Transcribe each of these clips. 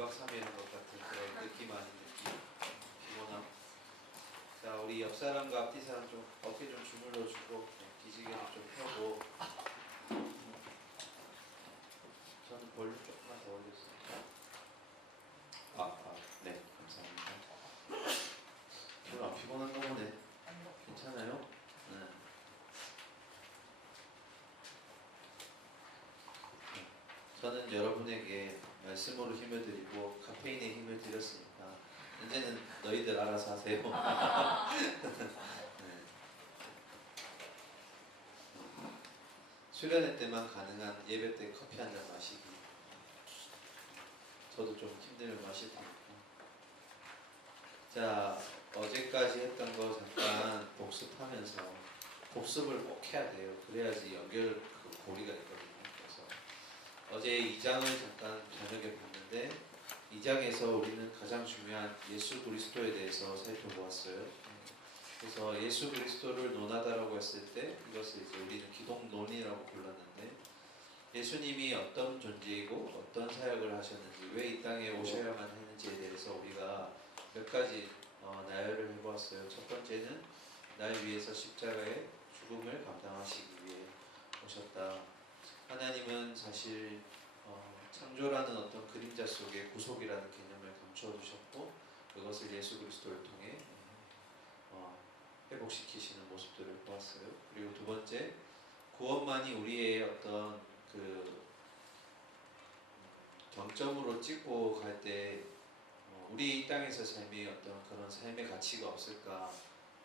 2박 3일 한 것 같은 그런 느낌 아닌 느낌, 피곤함. 자, 우리 옆 사람과 앞뒤 사람 좀 어깨 좀 주물러주고 기지개를 좀 펴고. 저는 볼륨 조금만 더 올렸어요. 네, 감사합니다. 별로 안 피곤한가 보네. 괜찮아요? 네. 저는 여러분에게 말씀으로 힘을 드리고 카페인에 힘을 드렸으니까 이제는 너희들 알아서 하세요. 네. 수련회 때만 가능한 예배 때 커피 한 잔 마시기. 저도 좀 힘들면 마실 테니까. 자, 어제까지 했던 거 잠깐 복습하면서, 복습을 꼭 해야 돼요. 그래야지 연결 그 고리가 있거든요. 그래서 어제 2장을 잠깐 저녁에 봤는데 2장에서 우리는 가장 중요한 예수 그리스도에 대해서 살펴보았어요. 그래서 예수 그리스도를 논하다라고 했을 때 이것을 이제 우리는 기독론이라고 불렀는데, 예수님이 어떤 존재이고 어떤 사역을 하셨는지, 왜 이 땅에 오셔야만 했는지에 대해서 우리가 몇 가지 나열을 해보았어요. 첫 번째는 날 위해서 십자가의 죽음을 감당하시기 위해 오셨다. 하나님은 사실 창조라는 어떤 그림자 속에 구속이라는 개념을 감추어 주셨고, 그것을 예수 그리스도를 통해 회복시키시는 모습들을 보았어요. 그리고 두 번째, 구원만이 우리의 어떤 그 경점으로 찍고 갈 때 우리 이 땅에서 삶의 어떤 그런 삶의 가치가 없을까,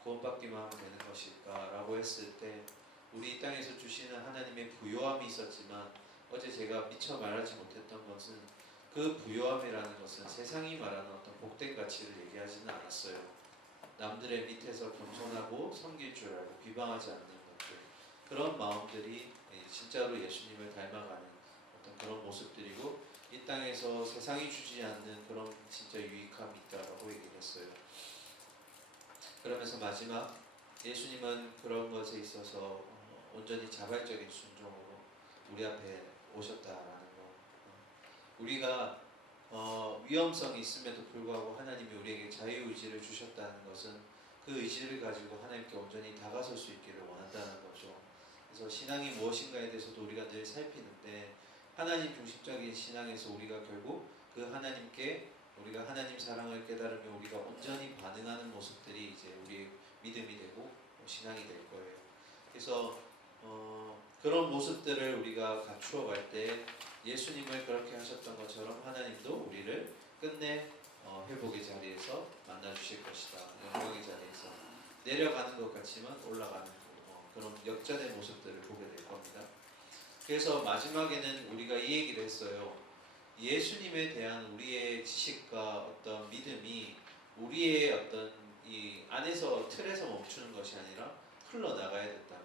구원받기만 하면 되는 것일까 라고 했을 때, 우리 이 땅에서 주시는 하나님의 부요함이 있었지만, 어제 제가 미처 말하지 못했던 것은, 그 부요함이라는 것은 세상이 말하는 어떤 복된 가치를 얘기하지는 않았어요. 남들의 밑에서 겸손하고 섬길 줄 알고 비방하지 않는 것들, 그런 마음들이 진짜로 예수님을 닮아가는 어떤 그런 모습들이고, 이 땅에서 세상이 주지 않는 그런 진짜 유익함이 있다라고 얘기를 했어요. 그러면서 마지막, 예수님은 그런 것에 있어서 온전히 자발적인 순종으로 우리 앞에 오셨다라는 거. 우리가 위험성이 있음에도 불구하고 하나님이 우리에게 자유의지를 주셨다는 것은 그 의지를 가지고 하나님께 온전히 다가설 수 있기를 원한다는 거죠. 그래서 신앙이 무엇인가에 대해서도 우리가 늘 살피는데, 하나님 중심적인 신앙에서 우리가 결국 그 하나님께, 우리가 하나님 사랑을 깨달으며 우리가 온전히 반응하는 모습들이 이제 우리의 믿음이 되고 신앙이 될 거예요. 그래서 그런 모습들을 우리가 갖추어 갈 때 예수님을 그렇게 하셨던 것처럼 하나님도 우리를 끝내 회복의 자리에서 만나주실 것이다. 영광의 자리에서 내려가는 것 같지만 올라가는 그런 역전의 모습들을 보게 될 겁니다. 그래서 마지막에는 우리가 이 얘기를 했어요. 예수님에 대한 우리의 지식과 어떤 믿음이 우리의 어떤 이 안에서 틀에서 멈추는 것이 아니라 흘러나가야 된다고.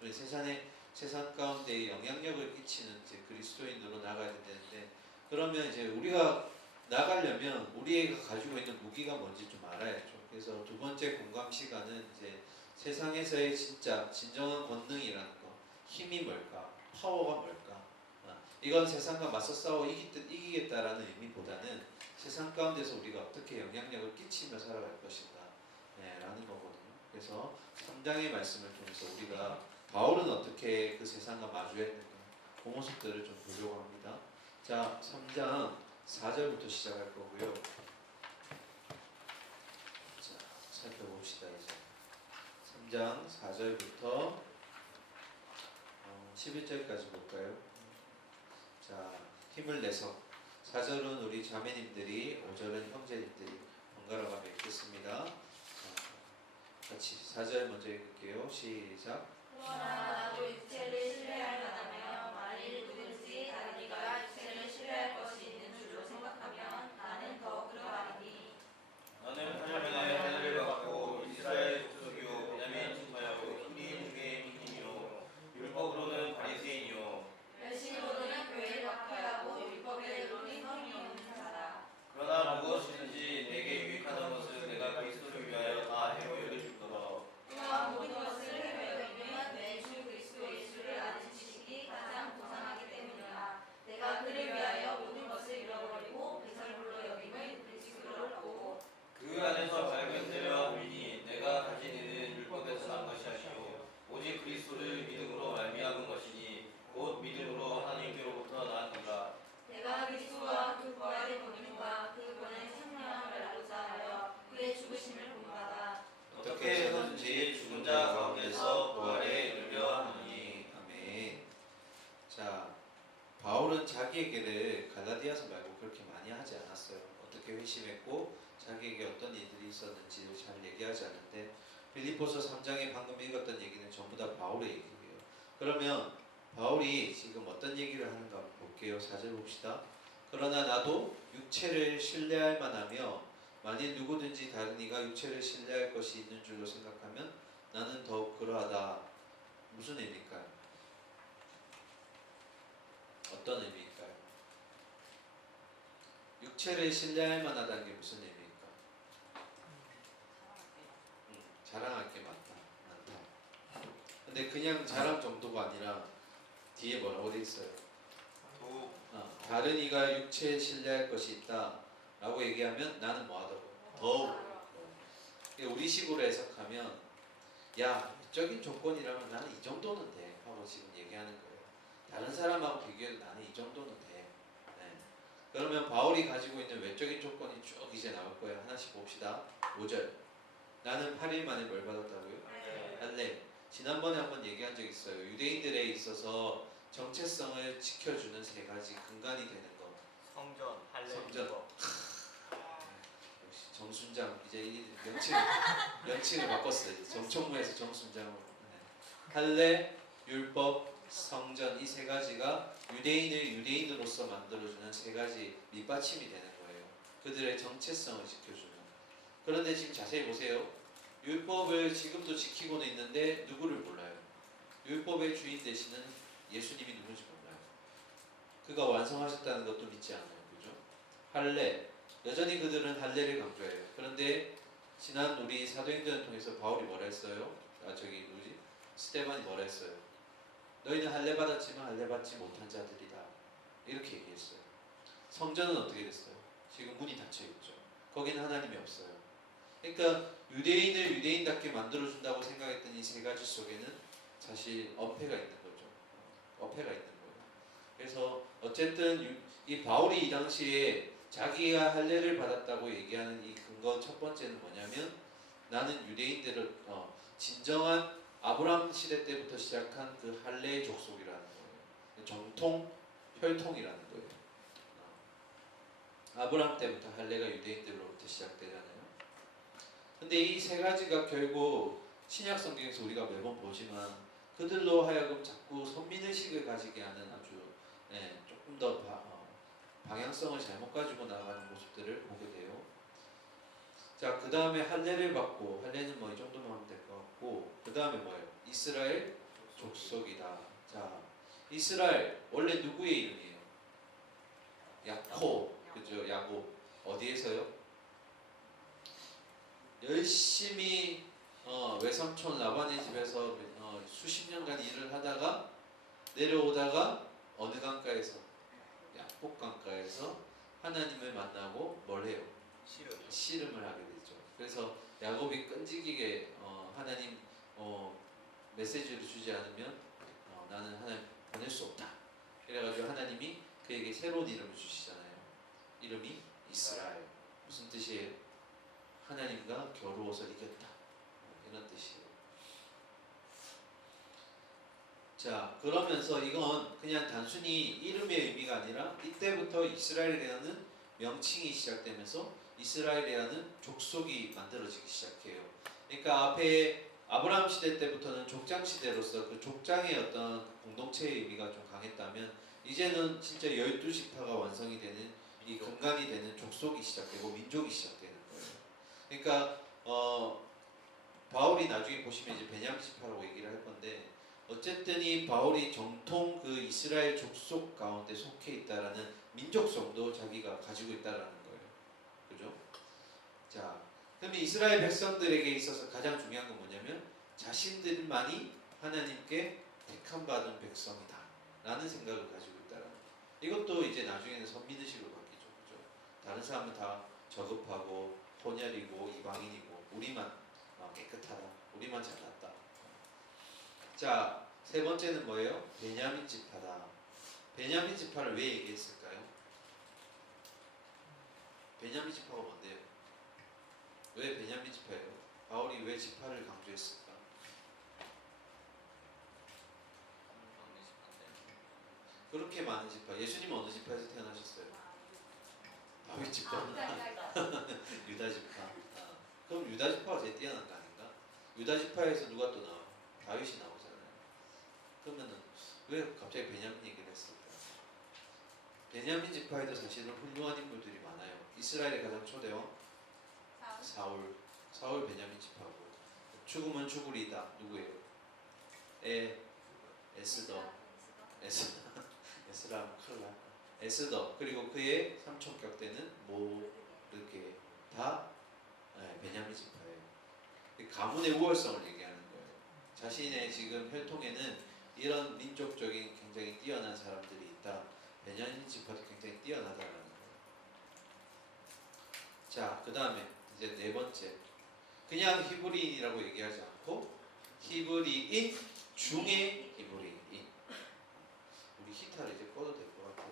우리 세상 가운데 영향력을 끼치는 이제 그리스도인으로 나가야 되는데, 그러면 이제 우리가 나가려면 우리가 가지고 있는 무기가 뭔지 좀 알아야죠. 그래서 두 번째 공감 시간은 이제 세상에서의 진정한 권능이라는 거, 힘이 뭘까, 파워가 뭘까, 이건 세상과 맞서 싸워 이기겠다라는 의미보다는 세상 가운데서 우리가 어떻게 영향력을 끼치며 살아갈 것인가 라는 거거든요. 그래서 3장의 말씀을 통해서 우리가 바울은 어떻게 그 세상과 마주했는가, 그 모습들을 좀 보려고 합니다. 자, 3장 4절부터 시작할 거고요. 자, 살펴봅시다. 이제 3장 4절부터 11절까지 볼까요? 자, 힘을 내서. 4절은 우리 자매님들이, 5절은 형제님들이 번갈아 가며 읽겠습니다. 같이 4절 먼저 읽을게요. 시작. 그러나 나도 육체를 신뢰할 만하며 만일 누구든지 다른 이가 육체를 신뢰할 것이 있는 줄로 생각하면 나는 더 그러하리니, 나는 하나님의 하늘을 받고 이스라엘 족속이요 베냐민 지파요 흰인 중에 흰인이요 율법으로는 바리새인이요 열심으로는 교회를 박해하고 율법에 이르는 성이 없는 자다. 그러나 무엇이든지 내게 유익하던 것을 내가 그리스도를 위하여 다 해로 여겨주더라. 또한 모든 것을 해로 여기면 내 주 그리스도 예수를 아는 지식이 갈라디아서 말고 그렇게 많이 하지 않았어요. 어떻게 회심했고 자기에게 어떤 일들이 있었는지를 잘 얘기하지 않는데 빌립보서 3장에 방금 읽었던 얘기는 전부 다 바울의 얘기예요. 그러면 바울이 지금 어떤 얘기를 하는가 한번 볼게요. 4절 봅시다. 그러나 나도 육체를 신뢰할 만하며 만일 누구든지 다른 이가 육체를 신뢰할 것이 있는 줄로 생각하면 나는 더욱 그러하다. 무슨 의미일까요? 어떤 의미일까요? 육체를 신뢰할 만하다는 게 무슨 의미일까? 자랑할 게 많다. 근데 그냥 자랑 정도가 아니라 뒤에 뭐라고 돼 있어요? 더욱 다른 이가 육체에 신뢰할 것이 있다 라고 얘기하면 나는 뭐하다고? 더욱. 우리 식으로 해석하면 야 외적인 조건이라면 나는 이 정도는 돼 하고 지금 얘기하는 거예요. 다른 사람하고 비교해도 나는 이 정도는 돼. 네. 그러면 바울이 가지고 있는 외적인 조건이 쭉 이제 나올 거예요. 하나씩 봅시다. 5절. 나는 8일 만에 뭘 받았다고요? 할례. 지난번에 한번 얘기한 적 있어요. 유대인들에 있어서 정체성을 지켜주는 세 가지 근간이 되는 것. 성전, 할례, 성전. 율법. 역시 정순장 이제 이 명칭을 바꿨어요. 정총무에서 정순장으로. 네. 할례, 율법, 성전 이 세 가지가 유대인을 유대인으로서 만들어주는 세 가지 밑받침이 되는 거예요. 그들의 정체성을 지켜주는. 그런데 지금 자세히 보세요. 율법을 지금도 지키고는 있는데 누구를 몰라요? 율법의 주인 되시는 예수님이 누군지 몰라요. 그가 완성하셨다는 것도 믿지 않아요. 그죠? 할례. 여전히 그들은 할례를 강조해요. 그런데 지난 우리 사도행전을 통해서 바울이 뭐라 했어요? 누구지? 스데반이 뭐라 했어요? 너희는 할례 받았지만 할례 받지 못한 자들이다. 이렇게 얘기했어요. 성전은 어떻게 됐어요? 지금 문이 닫혀 있죠. 거기는 하나님이 없어요. 그러니까 유대인을 유대인답게 만들어준다고 생각했던 이 세 가지 속에는 사실 엄폐가 있는 거죠. 엄폐가 있는 거예요. 그래서 어쨌든 이 바울이 이 당시에 자기가 할례를 받았다고 얘기하는 이 근거 첫 번째는 뭐냐면 나는 유대인들을 진정한 아브라함 시대 때부터 시작한 그 할례의 족속이라는 거예요. 정통, 혈통이라는 거예요. 아브라함 때부터 할례가 유대인들로부터 시작되잖아요. 근데 이 세 가지가 결국 신약 성경에서 우리가 매번 보지만 그들로 하여금 자꾸 선민의식을 가지게 하는 아주 조금 더 방향성을 잘못 가지고 나아가는 모습들을 보게 돼요. 자, 그 다음에 할례를 받고 할례는 뭐 이 정도만 하면 될 것 같고 그 다음에 뭐예요? 이스라엘 족속이다. 자, 이스라엘 원래 누구의 이름이에요? 야콥, 그죠? 야곱. 어디에서요? 열심히 외삼촌 라반의 집에서 수십 년간 일을 하다가 내려오다가 어느 강가에서 야복 강가에서 하나님을 만나고 뭘 해요? 씨름을 하게 되죠. 그래서 야곱이 끈질기게 하나님 메시지를 주지 않으면 나는 하나님 보낼 수 없다. 그래가지고 하나님이 그에게 새로운 이름을 주시잖아요. 이름이 이스라엘. 무슨 뜻이에요? 하나님과 겨루어서 이겼다. 이런 뜻이에요. 자, 그러면서 이건 그냥 단순히 이름의 의미가 아니라 이때부터 이스라엘이라는 명칭이 시작되면서 이스라엘이라는 족속이 만들어지기 시작해요. 그러니까 앞에 아브라함 시대 때부터는 족장 시대로서 그 족장의 어떤 공동체의 의미가 좀 강했다면 이제는 진짜 12지파가 완성이 되는 이 근간이 되는 족속이 시작되고 민족이 시작되는 거예요. 그러니까 바울이 나중에 보시면 이제 베냐민 지파라고 얘기를 할 건데 어쨌든 이 바울이 정통 그 이스라엘 족속 가운데 속해 있다라는 민족성도 자기가 가지고 있다라는 거예요. 그죠? 자, 그러면 이스라엘 백성들에게 있어서 가장 중요한 건 뭐냐면 자신들만이 하나님께 택함 받은 백성이다 라는 생각을 가지고 있다라는 거예요. 이것도 이제 나중에는 선민의식으로 바뀌죠. 그죠? 다른 사람은 다 저급하고 혼혈이고 이방인이고 우리만 깨끗하다. 우리만 잘났다. 자, 세 번째는 뭐예요? 베냐민 지파다. 베냐민 지파를 왜 얘기했을까요? 베냐민 지파가 뭔데요? 왜 베냐민 지파예요? 바울이 왜 지파를 강조했을까? 그렇게 많은 지파. 예수님은 어느 지파에서 태어나셨어요? 다윗 지파. 아, 유다 지파. 그럼 유다 지파가 제일 뛰어난 거 아닌가? 유다 지파에서 누가 또 나와? 다윗이 나오잖아요. 그러면은 왜 갑자기 베냐민 얘기를 했을까? 베냐민 지파에도 사실은 훌륭한 인물들이 많아요. 이스라엘의 가장 초대왕 사울. 사울 베냐민 지파고. 죽으면 죽으리다. 누구예요? 에스더. 에스라 큰일 날 에스더. 그리고 그의 삼촌격대는 모르게 다 베냐민 지파예요. 가문의 우월성을 얘기하는 거예요. 자신의 지금 혈통에는 이런 민족적인 굉장히 뛰어난 사람들이 있다. 베냐민 지파도 굉장히 뛰어나다라는 거예요. 자, 그 다음에 이제 네 번째. 그냥 히브리인이라고 얘기하지 않고 히브리인 중에 히브리인. 우리 히타를 이제 꺼도 될 것 같아요.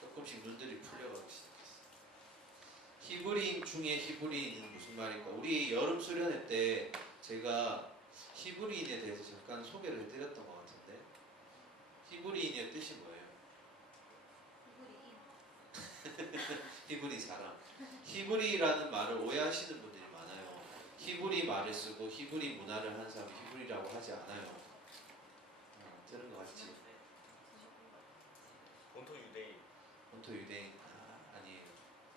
조금씩 눈들이 풀려가기 시작했어. 히브리인 중에 히브리인은 무슨 말일까? 우리 여름 수련회 때 제가 히브리인에 대해서 잠깐 소개를 해드렸던 것 같은데 히브리인의 뜻이 뭐예요? 히브리 사람. 히브리라는 말을 오해하시는 분들이 많아요. 히브리 말을 쓰고 히브리 문화를 한 사람 히브리라고 하지 않아요. 들은 거 같지? 본토 유대인. 본토 유대인 아니에요.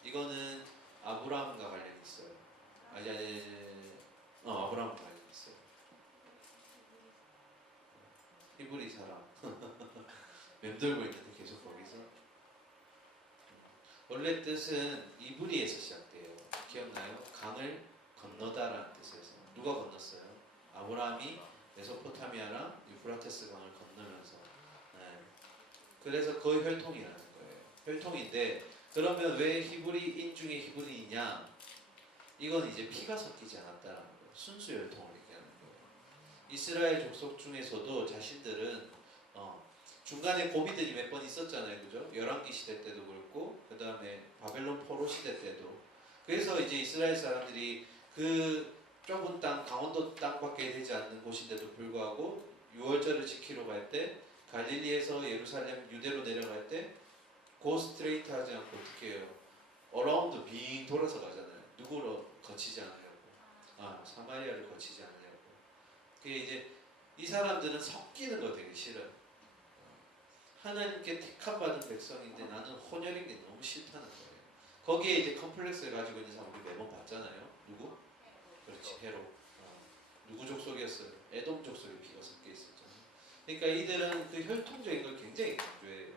이거는 아브라함과 관련이 있어요. 아브라함과 관련이 있어요. 히브리 사람. 맴돌고 있는데 계속 거기서. 원래 뜻은 이브리에서 시작돼요. 기억나요? 강을 건너다라는 뜻에서. 누가 건넜어요? 아브라함이 메소포타미아랑 유프라테스 강을 건너면서. 그래서 그 혈통이라는 거예요. 혈통인데 그러면 왜 히브리인 중에 히브리이냐? 이건 이제 피가 섞이지 않았다라는 거예요. 순수 혈통을 얘기하는 거예요. 이스라엘 족속 중에서도 자신들은 중간에 고비들이 몇 번 있었잖아요, 그죠? 열왕기 시대 때도 그렇고, 그 다음에 바벨론 포로 시대 때도. 그래서 이제 이스라엘 사람들이 그 좁은 땅, 강원도 땅밖에 되지 않는 곳인데도 불구하고 6월절을 지키러 갈 때, 갈릴리에서 예루살렘 유대로 내려갈 때, 고 스트레이트 하지 않고 어떻게 해요? 어라운드 빙 돌아서 가잖아요. 누구로 거치지 않으려고. 사마리아를 거치지 않으려고. 그게 이제 이 사람들은 섞이는 거 되게 싫어요. 하나님께 택함받은 백성인데 나는 혼혈인 게 너무 싫다는 거예요. 거기에 이제 컴플렉스를 가지고 있는 사람 우리 매번 봤잖아요. 누구? 그렇지, 헤롯. 누구 족속이었어요? 에돔 족속의 피가 섞여 있었잖아요. 그러니까 이들은 그 혈통적인 걸 굉장히 강조해요.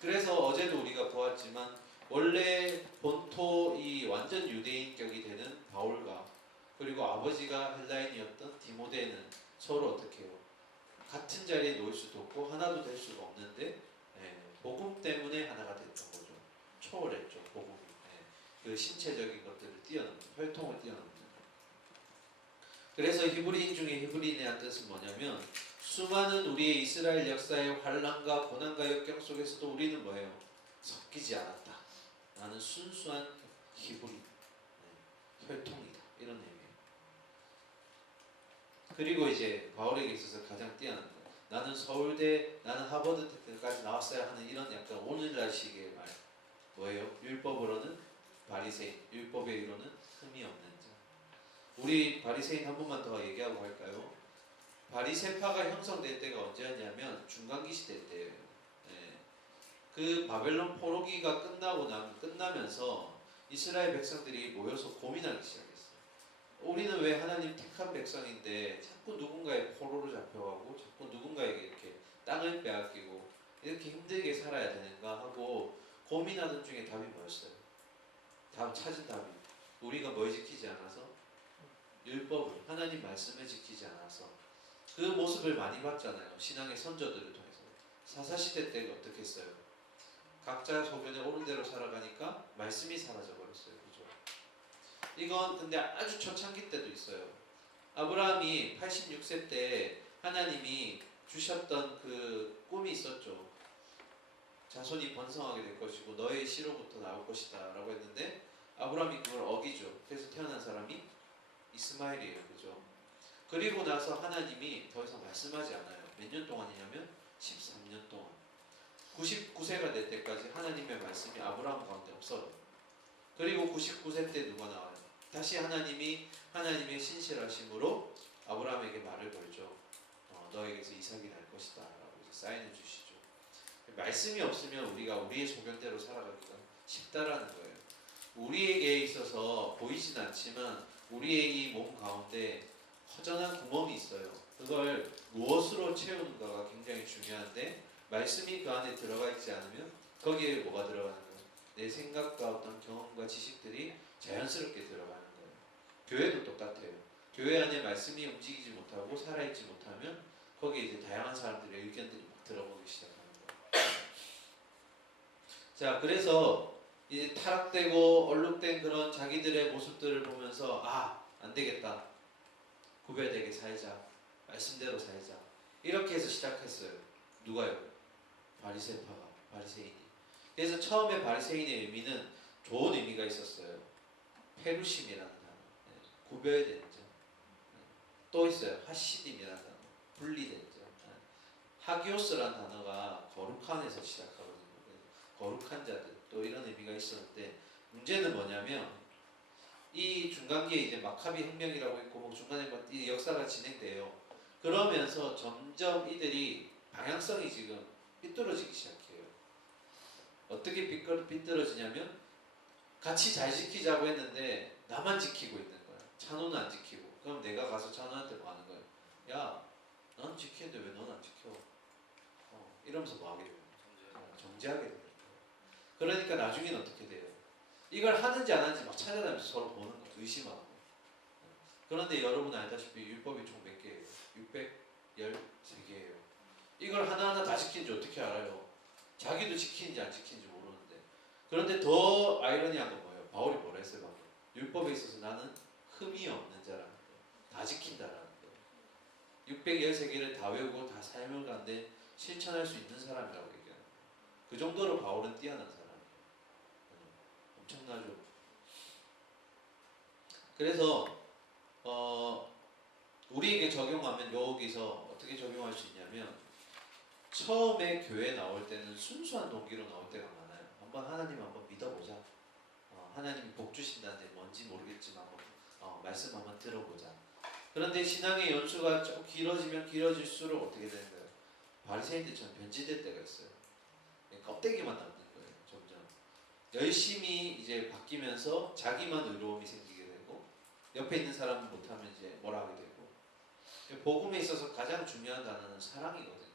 그래서 어제도 우리가 보았지만 원래 본토 이 완전 유대인격이 되는 바울과 그리고 아버지가 헬라인이었던 디모데는 서로 어떻게 해요? 같은 자리에 놓을 수도 없고 하나도 될 수가 없는데 복음 때문에 하나가 됐던 거죠. 초월했죠, 복음이. 그 신체적인 것들을 뛰어넘는, 혈통을 뛰어넘는. 그래서 히브리인 중에 히브리인의 한 뜻은 뭐냐면 수많은 우리의 이스라엘 역사의 환란과 고난과 역경 속에서도 우리는 뭐예요? 섞이지 않았다. 나는 순수한 히브리 혈통이다. 이런 의미예요. 그리고 이제 바울에게 있어서 가장 뛰어난 거. 나는 서울대, 나는 하버드 때까지 나왔어야 하는 이런 약간 오늘날식의 말. 뭐예요? 율법으로는 바리새인, 율법에 이로는 흠이 없는 자. 우리 바리새인 한 번만 더 얘기하고 갈까요? 바리새파가 형성될 때가 언제였냐면 중간기 시대 때예요. 그 바벨론 포로기가 끝나면서 이스라엘 백성들이 모여서 고민하기 시작했어요. 우리는 왜 하나님 택한 백성인데 자꾸 누군가의 포로로 잡혀가고 자꾸 누군가에게 이렇게 땅을 빼앗기고 이렇게 힘들게 살아야 되는가 하고 고민하는 중에 답이 뭐였어요? 찾은 답이 우리가 뭘 지키지 않아서 율법을 하나님 말씀을 지키지 않아서 그 모습을 많이 봤잖아요. 신앙의 선조들을 통해서. 사사시대 때 어떻게 했어요? 각자 소견에 옳은 대로 살아가니까 말씀이 사라져버렸어요. 그죠? 이건 근데 아주 초창기 때도 있어요. 아브라함이 86세 때 하나님이 주셨던 그 꿈이 있었죠. 자손이 번성하게 될 것이고 너의 씨로부터 나올 것이다 라고 했는데 아브라함이 그걸 어기죠. 그래서 태어난 사람이 이스마엘이에요. 그죠? 그리고 나서 하나님이 더 이상 말씀하지 않아요. 몇 년 동안이냐면 13년 동안. 99세가 될 때까지 하나님의 말씀이 아브라함 가운데 없어요. 그리고 99세 때 누가 나와요? 다시 하나님의 신실하심으로 아브라함에게 말을 걸죠. 너에게서 이삭이 날 것이다 라고 이제 사인해 주시죠. 말씀이 없으면 우리가 우리의 소견대로 살아가기가 쉽다라는 거예요. 우리에게 있어서 보이진 않지만 우리의 이 몸 가운데 허전한 구멍이 있어요. 그걸 무엇으로 채우는가가 굉장히 중요한데 말씀이 그 안에 들어가 있지 않으면 거기에 뭐가 들어가는 거예요? 내 생각과 어떤 경험과 지식들이 자연스럽게 들어가는 거예요. 교회도 똑같아요. 교회 안에 말씀이 움직이지 못하고 살아있지 못하면 거기에 이제 다양한 사람들의 의견들이 막 들어오기 시작하는 거예요. 자, 그래서 이제 타락되고 얼룩된 그런 자기들의 모습들을 보면서 안 되겠다. 구별되게 살자. 말씀대로 살자. 이렇게 해서 시작했어요. 누가요? 바리새파가, 바리새인이. 그래서 처음에 바리새인의 의미는 좋은 의미가 있었어요. 페루심이라는 단어. 구별된 자. 또 있어요. 하시딤이라는 단어. 분리된 자. 하기오스라는 단어가 거룩한에서 시작하거든요. 거룩한 자들. 또 이런 의미가 있었는데 문제는 뭐냐면 이 중간기에 이제 마카비 혁명이라고 있고 뭐 중간에 이 역사가 진행돼요. 그러면서 점점 이들이 방향성이 지금 삐뚤어지기 시작해요. 어떻게 삐뚤어지냐면 같이 잘 지키자고 했는데 나만 지키고 있는 거야. 찬호는 안 지키고. 그럼 내가 가서 찬호한테 뭐 하는 거야? 야, 넌 지키는데 왜 넌 안 지켜? 이러면서 뭐 하게 돼요? 정죄하게 돼요. 그러니까 나중에는 어떻게 돼요? 이걸 하는지 안 하는지 막 찾아다니면서 서로 보는 거예요. 의심하고. 그런데 여러분 알다시피 율법이 총 몇 개예요? 613개예요. 이걸 하나하나 다 지키는지 어떻게 알아요? 자기도 지키는지 안 지키는지 모르는데. 그런데 더 아이러니한 건 뭐예요? 바울이 뭐라 했어요? 방금? 율법에 있어서 나는 흠이 없는 자라는 거예요. 다 지킨다라는 거예요. 613개를 다 외우고 다 삶을 가는데 실천할 수 있는 사람이라고 얘기해요. 그 정도로 바울은 뛰어난 사람이에요. 엄청나죠. 그래서 우리에게 적용하면 여기서 어떻게 적용할 수 있냐면 처음에 교회 나올 때는 순수한 동기로 나올 때가 많아요. 하나님 한번 믿어보자. 하나님이 복 주신다는데 뭔지 모르겠지만 말씀 한번 들어보자. 그런데 신앙의 연수가 좀 길어지면 길어질수록 어떻게 되는 거예요? 바리새인들처럼 변질될 때가 있어요. 껍데기만 남는 거예요. 점점 열심히 이제 바뀌면서 자기만 의로움이 생기게 되고 옆에 있는 사람은 못하면 이제 뭐라 하게 되고. 복음에 있어서 가장 중요한 단어는 사랑이거든요.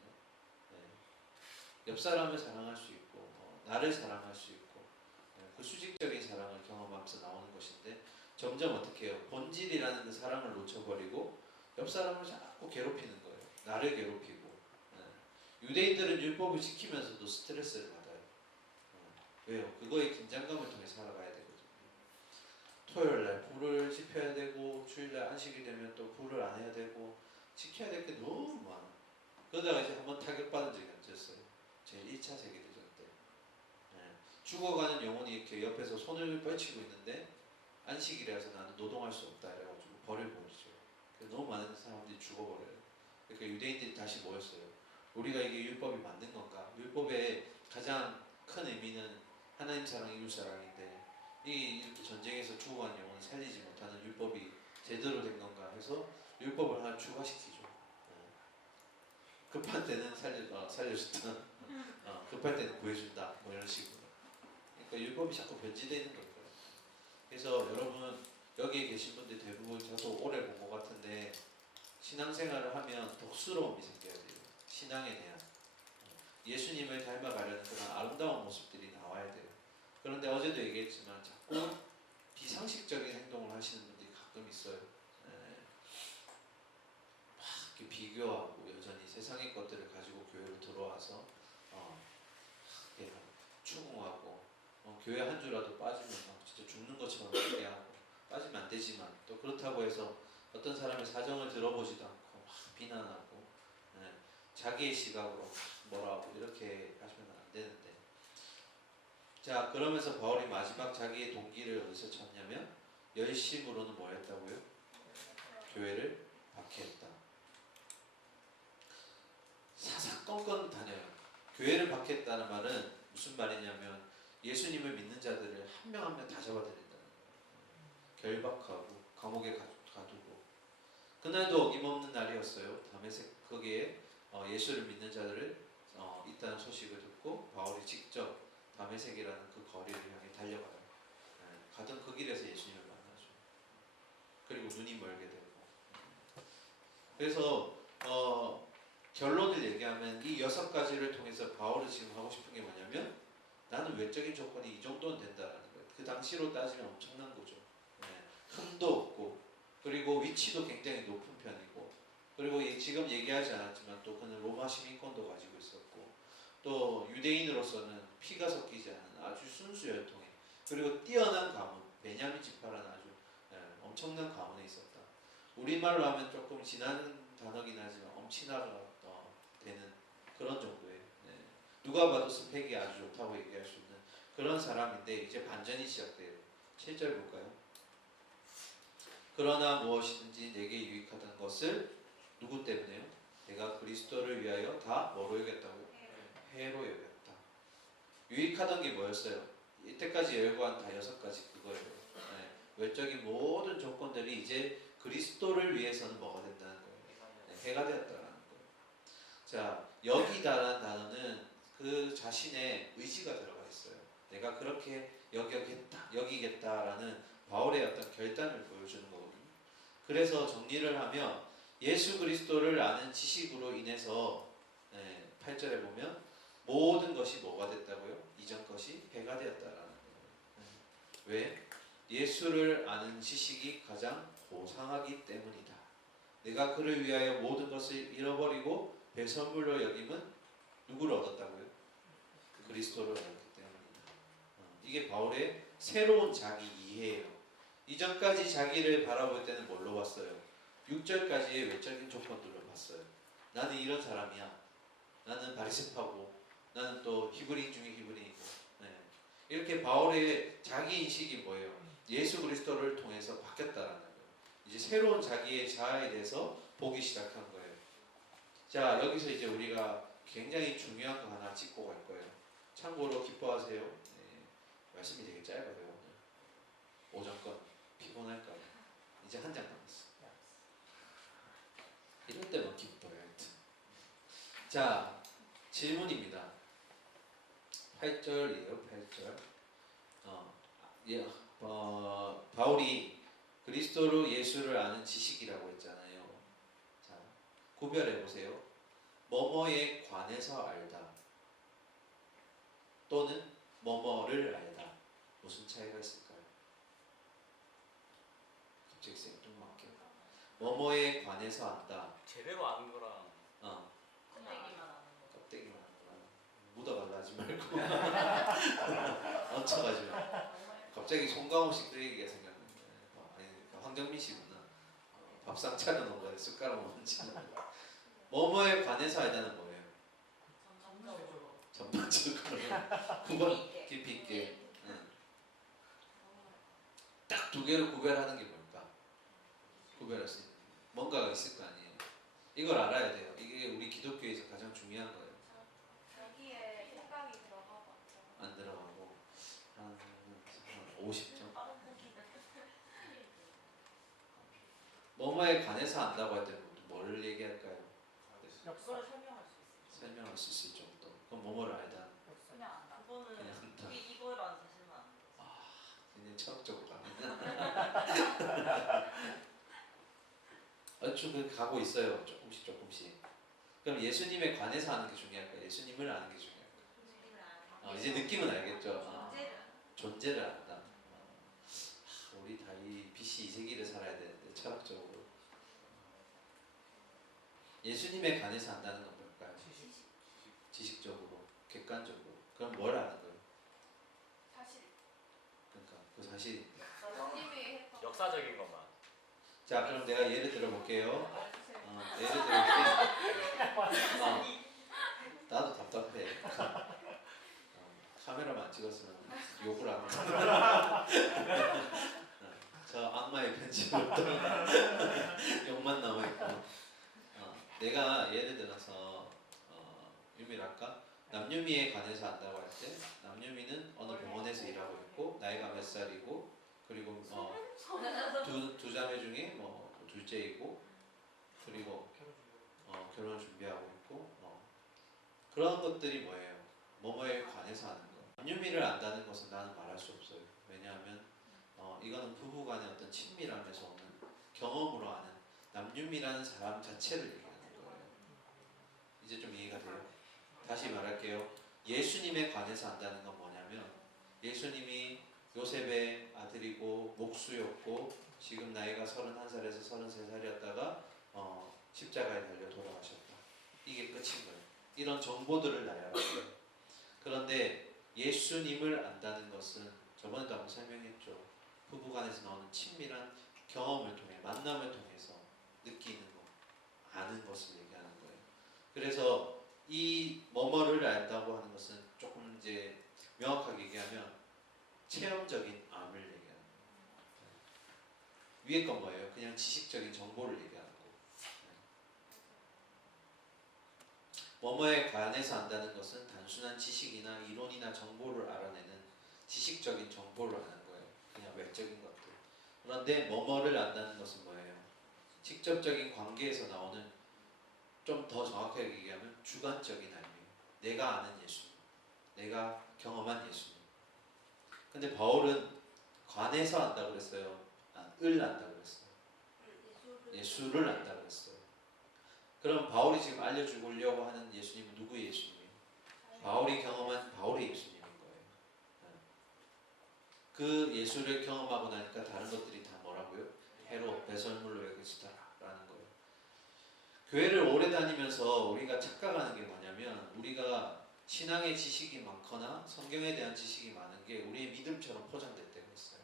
옆 사람을 사랑할 수 있고 나를 사랑할 수 있고 그 수직적인 사랑을 경험하면서 나오는 것인데 점점 어떻게 해요? 본질이라는 그 사랑을 놓쳐버리고 옆 사람을 자꾸 괴롭히는 거예요. 나를 괴롭히고. 유대인들은 율법을 지키면서도 스트레스를 받아요. 왜요? 그거의 긴장감을 통해 살아가야 되거든요. 토요일날 불을 지펴야 되고 주일날 안식이 되면 또 불을 안 해야 되고 지켜야 될 게 너무 많아. 그러다가 이제 한번 타격받은 적이 없었어요. 제 1차 세계대전 때. 죽어가는 영혼이 이렇게 옆에서 손을 뻗치고 있는데 안식이라서 나는 노동할 수 없다 이래가지고 벌을 버리죠. 너무 많은 사람들이 죽어버려요. 그러니까 유대인들이 다시 모였어요. 우리가 이게 율법이 맞는 건가? 율법의 가장 큰 의미는 하나님 사랑, 이웃 사랑인데 이렇게 전쟁에서 죽어간 영혼을 살리지 못하는 율법이 제대로 된 건가 해서 율법을 하나 추가시키죠. 급할 때는 살려준다. 급할 때는 구해준다. 뭐 이런 식으로. 그러니까 율법이 자꾸 변질되는 거예요. 그래서 여러분 여기에 계신 분들 대부분 저도 오래 본 것 같은데 신앙생활을 하면 독스러움이 생겨야 돼요. 신앙에 대한 예수님을 닮아가려는 그런 아름다운 모습들이 나와야 돼요. 그런데 어제도 얘기했지만 자꾸 비상식적인 행동을 하시는 분들이 가끔 있어요. 막 이렇게 비교하고 여전히 세상의 것들을 가지고 교회로 들어와서 이렇게 추궁하고 교회 한 주라도 빠지면 막 진짜 죽는 것처럼 얘기하고 빠지면 안 되지만 또 그렇다고 해서 어떤 사람의 사정을 들어보지도 않고 막 비난하고 자기의 시각으로 뭐라 하고 이렇게 하시면 안 되는데 자 그러면서 바울이 마지막 자기의 동기를 어디서 찾냐면 열심으로는 뭐 했다고요? 교회를 박해했다. 사사건건 다녀요. 교회를 박했다는 말은 무슨 말이냐면 예수님을 믿는 자들을 한 명 한 명 다 잡아들인다는 거예요. 결박하고 감옥에 가두고. 그날도 어김없는 날이었어요. 다메섹 거기에 예수를 믿는 자들을 있다는 소식을 듣고 바울이 직접 다메섹이라는 그 거리를 향해 달려가요. 가던 그 길에서 예수님을 만나죠. 그리고 눈이 멀게 되고. 그래서 결론을 얘기하면 이 6가지를 통해서 바울이 지금 하고 싶은 게 뭐냐면 나는 외적인 조건이 이 정도는 된다라는 거예요. 그 당시로 따지면 엄청난 거죠. 흠도 없고 그리고 위치도 굉장히 높은 편이고 그리고 지금 얘기하지 않았지만 또 그는 로마 시민권도 가지고 있었고 또 유대인으로서는 피가 섞이지 않은 아주 순수 혈통에 그리고 뛰어난 가문 베냐민 지파라는 아주 엄청난 가문에 있었다. 우리말로 하면 조금 지나는 단어긴 하지만 엄친아가 되는 그런 정도의 누가 봐도 스펙이 아주 좋다고 얘기할 수 있는 그런 사람인데 이제 반전이 시작돼요. 7절 볼까요? 그러나 무엇이든지 내게 유익하던 것을 누구 때문에요? 내가 그리스도를 위하여 다 뭐로 여겼다고? 해로 여겼다. 유익하던 게 뭐였어요? 이때까지 열거한 다 6가지 그거예요. 외적인 모든 조건들이 이제 그리스도를 위해서는 뭐가 된다는 거예요? 해가 되었다는 거예요. 자, 여기다라는 단어는 그 자신의 의지가 들어가 있어요. 내가 그렇게 여기겠다라는 바울의 어떤 결단을 보여주는 거거든요. 그래서 정리를 하면 예수 그리스도를 아는 지식으로 인해서 8절에 보면 모든 것이 뭐가 됐다고요? 이전 것이 해가 되었다라는 거예요. 왜? 예수를 아는 지식이 가장 고상하기 때문이다. 내가 그를 위하여 모든 것을 잃어버리고 배설물로 여김은 누구를 얻었다고요? 그리스도를 얻었기 때문이다. 이게 바울의 새로운 자기 이해예요. 이전까지 자기를 바라볼 때는 뭘로 봤어요? 6절까지의 외적인 조건들로 봤어요. 나는 이런 사람이야. 나는 바리새파고 나는 또 히브리인 중에 히브리인이고 이렇게 바울의 자기 인식이 뭐예요? 예수 그리스도를 통해서 바뀌었다라는 거예요. 이제 새로운 자기의 자아에 대해서 보기 시작한 거예요. 자, 여기서 이제 우리가 굉장히 중요한 거 하나 짚고 갈 거예요. 참고로 기뻐하세요. 말씀이 되게 짧아요 오늘. 오전 건 피곤할까요? 이제 한 장 남았어. 이럴 때만 기뻐요. 하여튼. 자, 질문입니다. 8절이에요. 8절. 바울이 그리스도로 예수를 아는 지식이라고 했잖아요. 자, 구별해 보세요. 뭐뭐에 관해서 알다 또는 뭐뭐를 알다. 무슨 차이가 있을까요? 갑자기 생뚱맞게. 뭐뭐에 관해서 안다. 제대로 아는 거랑 껍데기만 아는 거. 껍데기만 하는 묻어갈라 하지 말고 얹혀가지 말고. 갑자기 송강호 씨 그 얘기가 생각나네. 아니 황정민 씨구나. 밥상 차려놓은 거에 숟가락 얹히는 거. 뭐뭐에 관해서 알다는 뭐예요? 전반적으로. 9번 깊이 있게. 딱 2개를 구별하는 게 뭘까? 구별할 수 있는 뭔가가 있을 거 아니에요. 이걸 알아야 돼요. 이게 우리 기독교에서 가장 중요한 거예요. 여기에 생각이 들어가고 안 들어가고 한 50점. 뭐뭐에 관해서 안다고 할 때는 뭘 얘기할까요? 역사를 설명할 수 있어요. 설명할 수 있을 정도. 그럼 뭐뭐를 알다. 그냥 안다. 그거는 그냥 한다. 이거라는 사실만 아는 거죠. 굉장히 철학적으로 가면. 그 가고 있어요. 조금씩. 그럼 예수님에 관해서 아는 게 중요할까요? 예수님을 아는 게 중요할까요? 이제 느낌은 알겠죠. 존재를 안다. 우리 다 이 BC 2세기를 살아야 되는데 철학적으로. 예수님에 관해서 안다는 건 뭘까요? 지식적으로, 객관적으로. 그럼 뭘 아는 거예요? 사실. 그러니까 그 사실인데. 예수님이 했던. 역사적인 것만. 자, 그럼 내가 예를 들어볼게요. 말해주세요. 예를 들어볼게요. 나도 답답해. 카메라만 안 찍었으면 욕을 안 한다. 저 악마의 편집으로 욕만 남아있고. 내가 예를 들어서 유미랄까 남유미에 관해서 안다고 할 때 남유미는 어느 병원에서 일하고 있고 나이가 몇 살이고 그리고 두 자매 중에 뭐 둘째이고 그리고 결혼 준비하고 있고 그런 것들이 뭐예요? 뭐뭐에 관해서 하는 거. 남유미를 안다는 것은 나는 말할 수 없어요. 왜냐하면 이거는 부부간의 어떤 친밀함에서 오는 경험으로 아는 남유미라는 사람 자체를 얘기하는 거예요. 이제 좀 이해가 돼요? 다시 말할게요. 예수님에 관해서 안다는 건 뭐냐면 예수님이 요셉의 아들이고 목수였고 지금 나이가 31살에서 33살이었다가 십자가에 달려 돌아가셨다. 이게 끝인 거예요. 이런 정보들을 알아야 돼요. 그런데 예수님을 안다는 것은 저번에도 한번 설명했죠. 부부간에서 나오는 친밀한 경험을 통해 만남을 통해서 느끼는 것, 아는 것을 얘기하는 거예요. 그래서 이 뭐뭐를 안다고 하는 것은 조금 이제 명확하게 얘기하면 체험적인 암을 얘기하는 거예요. 위에 건 뭐예요? 그냥 지식적인 정보를 얘기하는 거고. 뭐뭐에 관해서 안다는 것은 단순한 지식이나 이론이나 정보를 알아내는 지식적인 정보를 아는 거예요. 그냥 외적인 것들. 그런데 뭐뭐를 안다는 것은 뭐예요? 직접적인 관계에서 나오는 좀 더 정확하게 얘기하면 주관적인 알미예요. 내가 아는 예수님, 내가 경험한 예수님. 근데 바울은 관해서 안다고 그랬어요. 을 안다고 그랬어요. 예수를 안다고 그랬어요. 그럼 바울이 지금 알려주려고 하는 예수님은 누구의 예수님이에요? 바울이 경험한 바울의 예수님인 거예요. 그 예수를 경험하고 나니까 다른 것들이 다 뭐라고요? 해로 배설물로 여겨지다라는 거예요. 교회를 오래 다니면서 우리가 착각하는 게 뭐냐면 우리가 신앙의 지식이 많거나 성경에 대한 지식이 많은 게 우리의 믿음처럼 포장될 때가 있어요.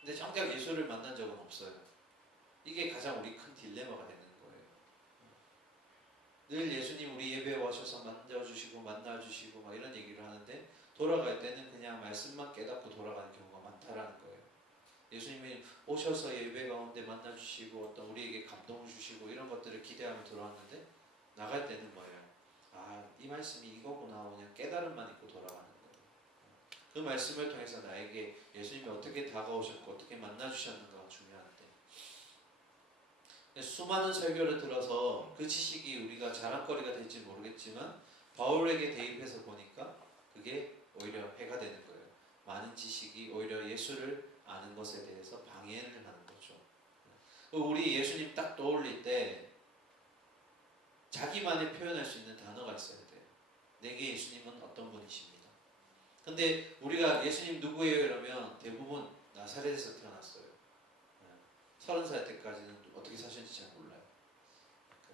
근데 정작 예수를 만난 적은 없어요. 이게 가장 우리 큰 딜레마가 되는 거예요. 늘 예수님 우리 예배에 오셔서 만져주시고 만나주시고 막 이런 얘기를 하는데 돌아갈 때는 그냥 말씀만 깨닫고 돌아가는 경우가 많다라는 거예요. 예수님이 오셔서 예배 가운데 만나주시고 어떤 우리에게 감동을 주시고 이런 것들을 기대하며 들어왔는데 나갈 때는 뭐예요? 이 말씀이 이거구나 그냥 깨달음만 있고 돌아가는 거예요. 그 말씀을 통해서 나에게 예수님이 어떻게 다가오셨고 어떻게 만나주셨는가가 중요한데 수많은 설교를 들어서 그 지식이 우리가 자랑거리가 될지 모르겠지만 바울에게 대입해서 보니까 그게 오히려 해가 되는 거예요. 많은 지식이 오히려 예수를 아는 것에 대해서 방해를 하는 거죠. 우리 예수님 딱 떠올릴 때 자기만의 표현할 수 있는 단어가 있어야 돼요. 내게 예수님은 어떤 분이십니다. 근데 우리가 예수님 누구예요? 이러면 대부분 나사렛에서 태어났어요. 30살 때까지는 어떻게 사셨는지 잘 몰라요.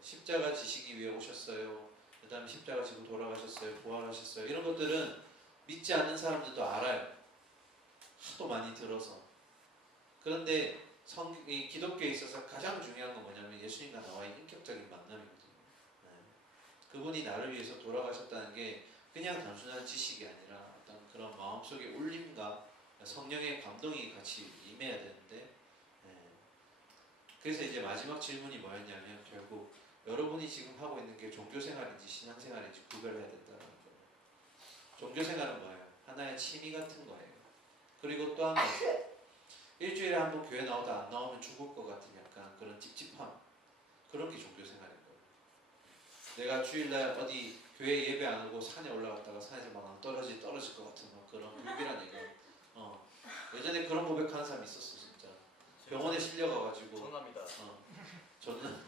십자가 지시기 위해 오셨어요. 그 다음에 십자가 지고 돌아가셨어요. 부활하셨어요. 이런 것들은 믿지 않는 사람들도 알아요. 하도 많이 들어서. 그런데 이 기독교에 있어서 가장 중요한 건 뭐냐면 예수님과 나와의 인격적인 만남이거든요. 그분이 나를 위해서 돌아가셨다는 게 그냥 단순한 지식이 아니라 어떤 그런 마음속의 울림과 성령의 감동이 같이 임해야 되는데 그래서 이제 마지막 질문이 뭐였냐면 결국 여러분이 지금 하고 있는 게 종교생활인지 신앙생활인지 구별해야 된다는 거예요. 종교생활은 뭐예요? 하나의 취미 같은 거예요. 그리고 또 한 가지 일주일에 한 번 교회 나오다 안 나오면 죽을 것 같은 약간 그런 찝찝함 그런 게 종교생활인 거예요. 내가 주일날 어디 교회 예배 안 하고 산에 올라갔다가 산에서 막 떨어질 것 같은 막 그런 불길한 얘기. 예전에 그런 고백하는 사람이 있었어 진짜. 병원에 실려가가지고. 전합니다. 저는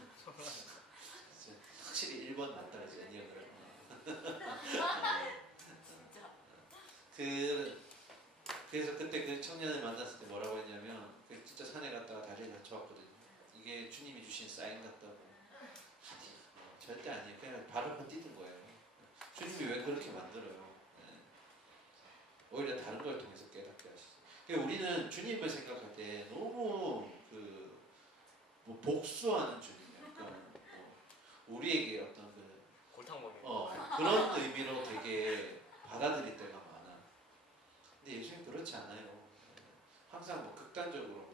확실히 1번 맞다 이제 아니었고요. 그래서 그때 그 청년을 만났을 때 뭐라고 했냐면 진짜 산에 갔다가 다리를 다쳐왔거든요. 이게 주님이 주신 사인 같다고. 절대 아니에요. 그냥 발을만 뛰는 거예요. 주님이 왜 그렇게 만들어요? 오히려 다른 걸 통해서 깨닫게 하시죠. 그러니까 우리는 주님을 생각할 때 너무 뭐 복수하는 주님이에요. 그러니까 우리에게 어떤 골탕 먹이. 그런 의미로 되게 받아들일 때가 많아. 근데 예수님 그렇지 않아요. 항상 뭐 극단적으로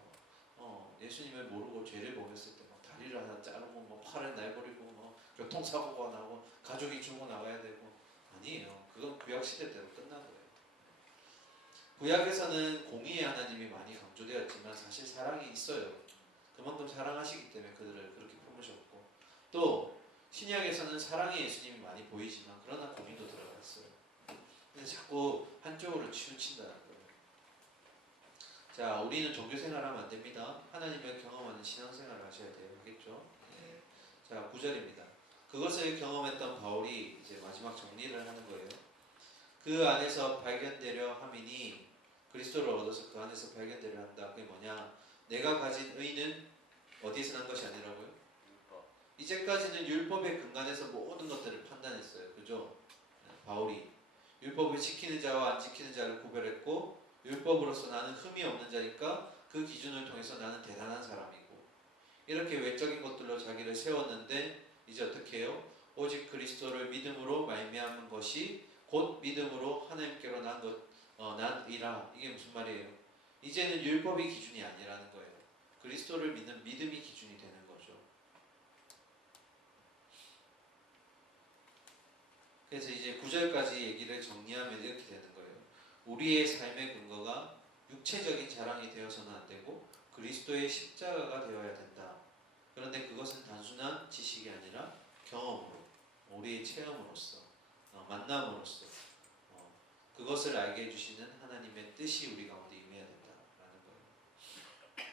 예수님을 모르고 죄를 범했을 때 막 다리를 하나 자르고 뭐 팔을 날버리고 뭐 교통사고가 나고 가족이 죽어 나가야 되고 아니에요. 그건 구약 시대 때로 끝난 거예요. 구약에서는 공의의 하나님이 많이 강조되었지만 사실 사랑이 있어요. 그만큼 사랑하시기 때문에 그들을 그렇게 품으셨고, 또 신약에서는 사랑의 예수님이 많이 보이지만 그러나 공의도 들어가 있어요. 근데 자꾸 한쪽으로 치우친다는 거예요. 자, 우리는 종교 생활하면 안 됩니다. 하나님을 경험하는 신앙생활을 하셔야 돼요. 알겠죠? 네. 자, 9절입니다. 그것을 경험했던 바울이 이제 마지막 정리를 하는 거예요. 그 안에서 발견되려 함이니, 그리스도를 얻어서 그 안에서 발견되려 한다. 그게 뭐냐? 내가 가진 의는 어디에서 난 것이 아니라고요? 이제까지는 율법의 근간에서 모든 것들을 판단했어요. 그죠? 바울이 율법을 지키는 자와 안 지키는 자를 구별했고, 율법으로서 나는 흠이 없는 자니까 그 기준을 통해서 나는 대단한 사람이고, 이렇게 외적인 것들로 자기를 세웠는데 이제 어떻게 해요? 오직 그리스도를 믿음으로 말미암은 것이 곧 믿음으로 하나님께로 난이라. 이게 무슨 말이에요? 이제는 율법이 기준이 아니라는 거예요. 그리스도를 믿는 믿음이 기준이 되는 거죠. 그래서 이제 9절까지 얘기를 정리하면 이렇게 되는 거예요. 우리의 삶의 근거가 육체적인 자랑이 되어서는 안 되고 그리스도의 십자가가 되어야 된다. 그런데 그것은 단순한 지식이 아니라 경험으로, 우리의 체험으로서, 만남으로써 그것을 알게 해주시는 하나님의 뜻이 우리 가운데 임해야 된다라는 거예요.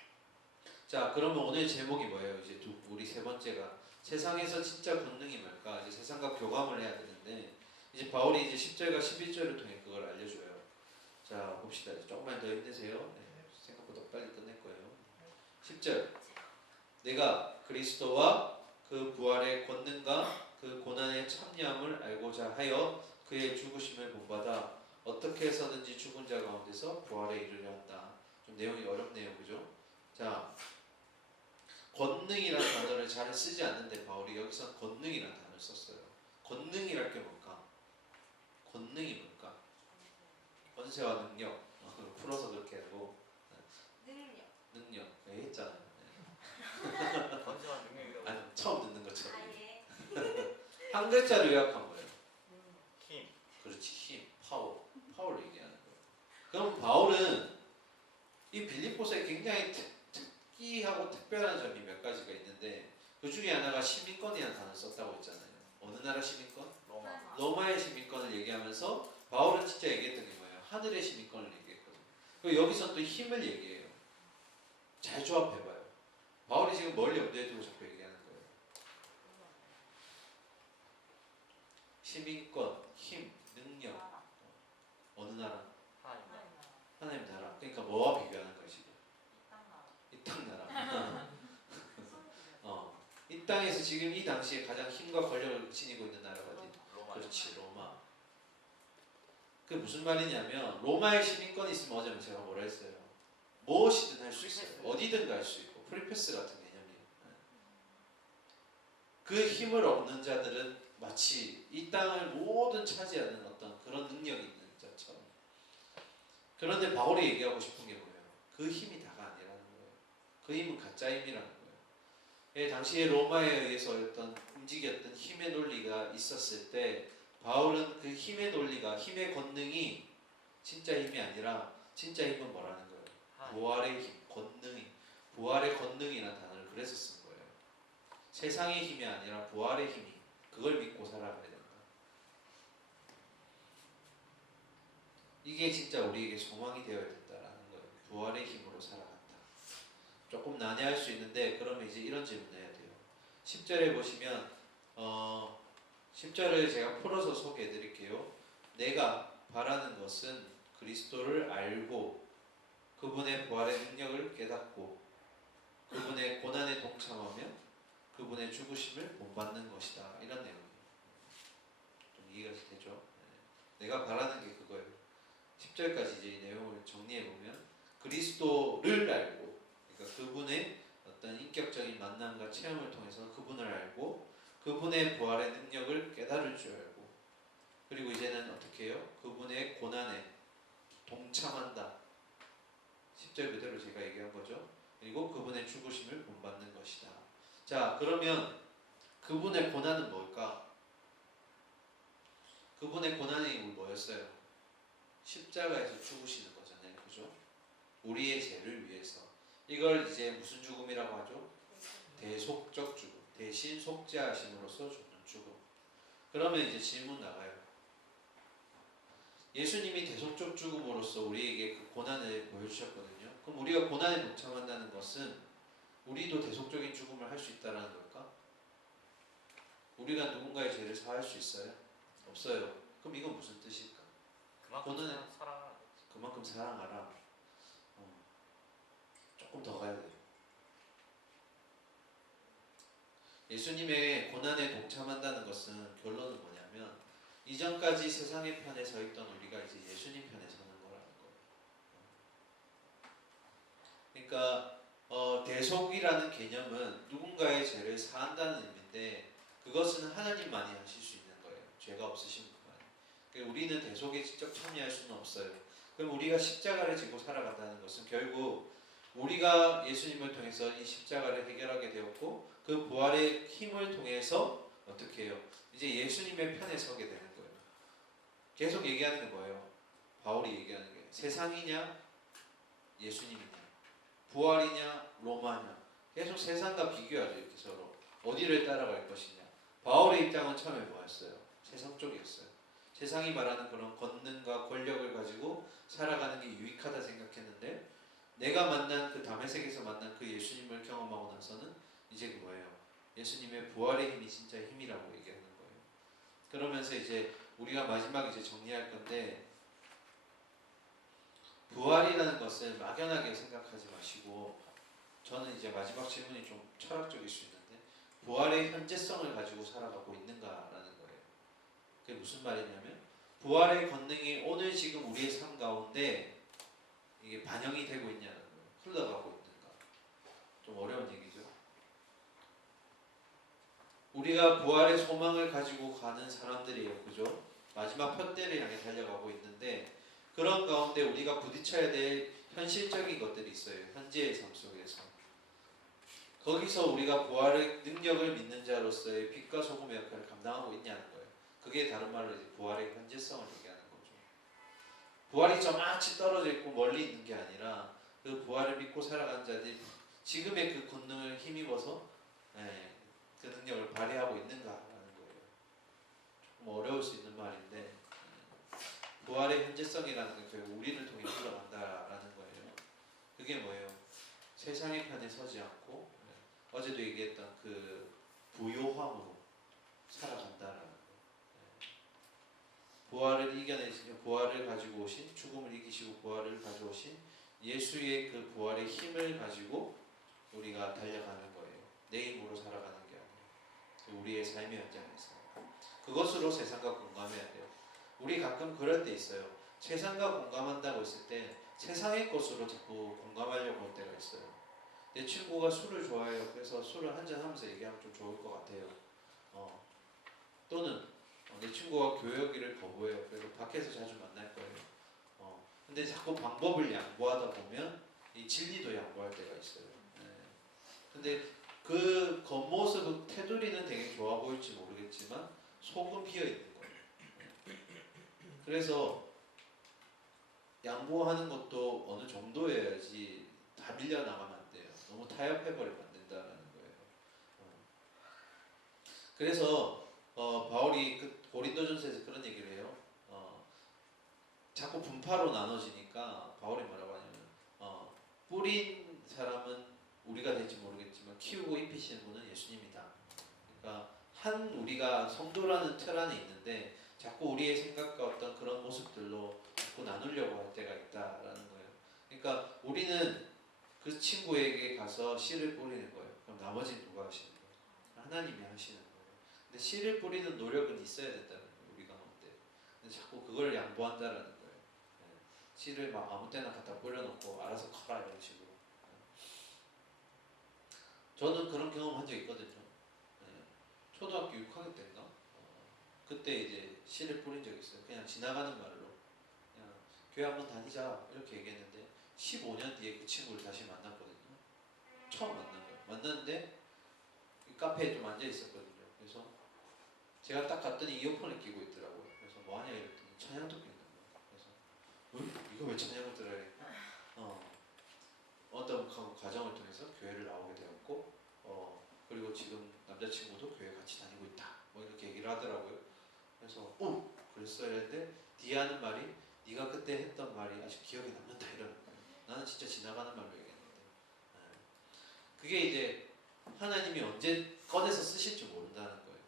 자, 그러면 오늘 제목이 뭐예요? 이제 우리 세 번째가 세상에서 진짜 권능이 뭘까? 이제 세상과 교감을 해야 되는데, 이제 바울이 이제 10절과 11절을 통해 그걸 알려줘요. 자, 봅시다. 조금만 더 힘내세요. 네, 생각보다 빨리 끝낼 거예요. 10절. 내가 그리스도와 그 부활의 권능과 그 고난의 참여함을 알고자 하여 그의 죽으심을 본받아 어떻게 해서든지 죽은 자 가운데서 부활에 이르려 한다. 좀 내용이 어렵네요. 그죠? 자, 권능이라는 단어를 잘 쓰지 않는데 바울이 여기서 권능이라는 단어를 썼어요. 권능이랄 게 뭘까? 권능이 뭘까? 권세와 능력. 풀어서 그렇게 하고 능력. 왜 했잖아요. 건강한 능력이라고. 아니, 처음 듣는 것처럼. 아예 한 글자로 요약한 거예요. 힘. 그렇지, 힘, 파워를 얘기하는 거예요. 그럼 바울은 이 빌립보서에 굉장히 특이하고 특별한 점이 몇 가지가 있는데, 그 중에 하나가 시민권이라는 단어를 썼다고 했잖아요. 어느 나라 시민권? 로마. 로마의 시민권을 얘기하면서 바울은 진짜 얘기했던 게 뭐예요? 하늘의 시민권을 얘기했거든요. 그리고 여기서 또 힘을 얘기해요. 잘 조합해봐요. 바울이 지금 뭘 염두에 두고 자꾸 얘기하는 거예요? 시민권, 힘, 능력. 어느 나라? 하나님. 하나님 나라. 그러니까 뭐와 비교하는 거예요 지금? 이 땅 나라. 이 땅에서 지금 이 당시에 가장 힘과 권력을 지니고 있는 나라가 어디? 로마. 그렇지, 로마. 그게 무슨 말이냐면 로마의 시민권이 있으면 어제 제가 뭐라 했어요? 무엇이든 할 수 있어요. 어디든 갈 수 있고 프리패스 같은 개념이에요. 그 힘을 얻는 자들은 마치 이 땅을 모든 차지하는 어떤 그런 능력이 있는 자처럼. 그런데 바울이 얘기하고 싶은 게 뭐예요? 그 힘이 다가 아니라는 거예요. 그 힘은 가짜 힘이라는 거예요. 예, 당시에 로마에 의해서 어떤 움직였던 힘의 논리가 있었을 때 바울은 그 힘의 논리가, 힘의 권능이 진짜 힘이 아니라 진짜 힘은 뭐라는 거예요? 부활의 힘, 권능이, 부활의 권능이라는 단어를 그래서 쓴 거예요. 세상의 힘이 아니라 부활의 힘이, 그걸 믿고 살아가야 된다. 이게 진짜 우리에게 소망이 되어야 된다라는 거예요. 부활의 힘으로 살아간다. 조금 난해할 수 있는데 그러면 이제 이런 질문을 해야 돼요. 10절에 보시면 10절을 제가 풀어서 소개해 드릴게요. 내가 바라는 것은 그리스도를 알고 그분의 부활의 능력을 깨닫고 그분의 고난에 동참하며 그분의 죽으심을 본받는 것이다. 이런 내용이에요. 좀 이해가 되죠? 내가 바라는 게 그거예요. 10절까지 이제 이 내용을 정리해 보면 그리스도를 알고, 그러니까 그분의 어떤 인격적인 만남과 체험을 통해서 그분을 알고 그분의 부활의 능력을 깨달을 줄 알고, 그리고 이제는 어떻게 해요? 그분의 고난에 동참한다. 10절 그대로 제가 얘기한 거죠. 그리고 그분의 죽으심을 본받는 것이다. 자, 그러면 그분의 고난은 뭘까? 그분의 고난의 이유는 뭐였어요? 십자가에서 죽으시는 거잖아요. 그죠? 우리의 죄를 위해서. 이걸 이제 무슨 죽음이라고 하죠? 대속적 죽음. 대신 속죄하심으로써 죽는 죽음. 그러면 이제 질문 나가요. 예수님이 대속적 죽음으로써 우리에게 그 고난을 보여주셨거든요. 그럼 우리가 고난에 동참한다는 것은 우리도 대속적인 죽음을 할 수 있다는 걸까? 우리가 누군가의 죄를 사할 수 있어요? 없어요. 그럼 이건 무슨 뜻일까? 그만큼 고난에 사랑. 그만큼 사랑하라. 조금 더 가야 돼요. 예수님의 고난에 동참한다는 것은 결론은 뭐냐면 이전까지 세상의 편에 서 있던 우리가 이제 예수님 편에 서는 거라는 거예요. 그러니까 대속이라는 개념은 누군가의 죄를 사한다는 의미인데 그것은 하나님만이 하실 수 있는 거예요. 죄가 없으신 분만. 그러니까 우리는 대속에 직접 참여할 수는 없어요. 그럼 우리가 십자가를 지고 살아간다는 것은 결국 우리가 예수님을 통해서 이 십자가를 해결하게 되었고 그 부활의 힘을 통해서 어떻게 해요? 이제 예수님의 편에 서게 되는 거예요. 계속 얘기하는 게 뭐예요? 바울이 얘기하는 게 세상이냐 예수님이냐 부활이냐 로마냐 계속 세상과 비교하죠. 이렇게 서로 어디를 따라갈 것이냐. 바울의 입장은 처음에 뭐였어요? 세상 쪽이었어요. 세상이 말하는 그런 권능과 권력을 가지고 살아가는 게 유익하다 생각했는데 내가 만난 그 다메섹에서 만난 그 예수님을 경험하고 나서는 이제 그 뭐예요? 예수님의 부활의 힘이 진짜 힘이라고 얘기하는 거예요. 그러면서 이제 우리가 마지막 이제 정리할 건데 부활이라는 것을 막연하게 생각하지 마시고 저는 이제 마지막 질문이 좀 철학적일 수 있는데 부활의 현재성을 가지고 살아가고 있는가라는 거예요. 그게 무슨 말이냐면 부활의 권능이 오늘 지금 우리의 삶 가운데 이게 반영이 되고 있냐는 거예요. 흘러가고 있는가. 좀 어려운 얘기죠. 우리가 부활의 소망을 가지고 가는 사람들이에요. 그죠? 마지막 편대를 향해 달려가고 있는데 그런 가운데 우리가 부딪혀야 될 현실적인 것들이 있어요. 현재의 삶 속에서. 거기서 우리가 부활의 능력을 믿는 자로서의 빛과 소금의 역할을 감당하고 있냐는 거예요. 그게 다른 말로 이제 부활의 현재성을 얘기하는 거죠. 부활이 저만치 떨어져 있고 멀리 있는 게 아니라 그 부활을 믿고 살아가는 자들이 지금의 그 권능을 힘입어서 그 능력을 발휘하고 있는가라는 거예요. 좀 어려울 수 있는 말인데 부활의 현재성이라는 게 결국 우리를 통해 흘러간다라는 거예요. 그게 뭐예요? 세상의 편에 서지 않고 어제도 얘기했던 그 부요함으로 살아간다라는 거예요. 부활을 이겨내시고 부활을 가지고 오신 죽음을 이기시고 부활을 가져오신 예수의 그 부활의 힘을 가지고 우리가 달려가는 거예요. 내 힘으로 살아가는 게 아니에요. 우리의 삶의 현장에서 그것으로 세상과 공감해야 돼요. 우리 가끔 그럴 때 있어요. 세상과 공감한다고 했을 때 세상의 것으로 자꾸 공감하려고 할 때가 있어요. 내 친구가 술을 좋아해요. 그래서 술을 한잔 하면서 얘기하면 좀 좋을 것 같아요. 또는 내 친구가 교회오기를 거부해요. 그래서 밖에서 자주 만날 거예요. 근데 자꾸 방법을 양보하다 보면 이 진리도 양보할 때가 있어요. 근데 그 겉모습 테두리는 되게 좋아 보일지 모르겠지만 속은 비어 있는 거예요. 그래서 양보하는 것도 어느 정도여야지 다 밀려나가면 안 돼요. 너무 타협해버리면 안 된다는 거예요. 그래서 바울이 그 고린도전서에서 그런 얘기를 해요. 자꾸 분파로 나눠지니까 바울이 뭐라고 하냐면 뿌린 사람은 우리가 될지 모르겠지만 키우고 입히시는 분은 예수님이다. 그러니까 한 우리가 성도라는 틀 안에 있는데 자꾸 우리의 생각과 어떤 그런 모습들로 자꾸 나누려고 할 때가 있다라는 거예요. 그러니까 우리는 그 친구에게 가서 씨를 뿌리는 거예요. 그럼 나머지는 누가 하시는 거예요? 하나님이 하시는 거예요. 근데 씨를 뿌리는 노력은 있어야 된다는 거예요. 우리 가운데. 근데 자꾸 그걸 양보한다라는 거예요. 씨를 막 아무 때나 갖다 뿌려놓고 알아서 커라 이런 식으로. 저는 그런 경험한 적 있거든요. 초등학교 6학년 때인가? 그때 이제 씨를 뿌린 적이 있어요. 그냥 지나가는 말로 그냥 교회 한번 다니자 이렇게 얘기했는데 15년 뒤에 그 친구를 다시 만났거든요. 처음 만난 거예요. 만났는데 이 카페에 좀 앉아 있었거든요. 그래서 제가 딱 갔더니 이어폰을 끼고 있더라고요. 그래서 뭐하냐 이랬더니 찬양 듣고 있는 거예요. 그래서 이거 왜 찬양을 들어야 어떤 과정을 통해서 교회를 나오게 되었고 그리고 지금 남자친구도 교회 같이 다니고 있다 뭐 이렇게 얘기를 하더라고요. 그래서 그랬어야 했는데 디아는 말이 네가 그때 했던 말이 아직 기억에 남는다 이러는 거예요. 나는 진짜 지나가는 말로 얘기했는데 그게 이제 하나님이 언제 꺼내서 쓰실지 모른다는 거예요.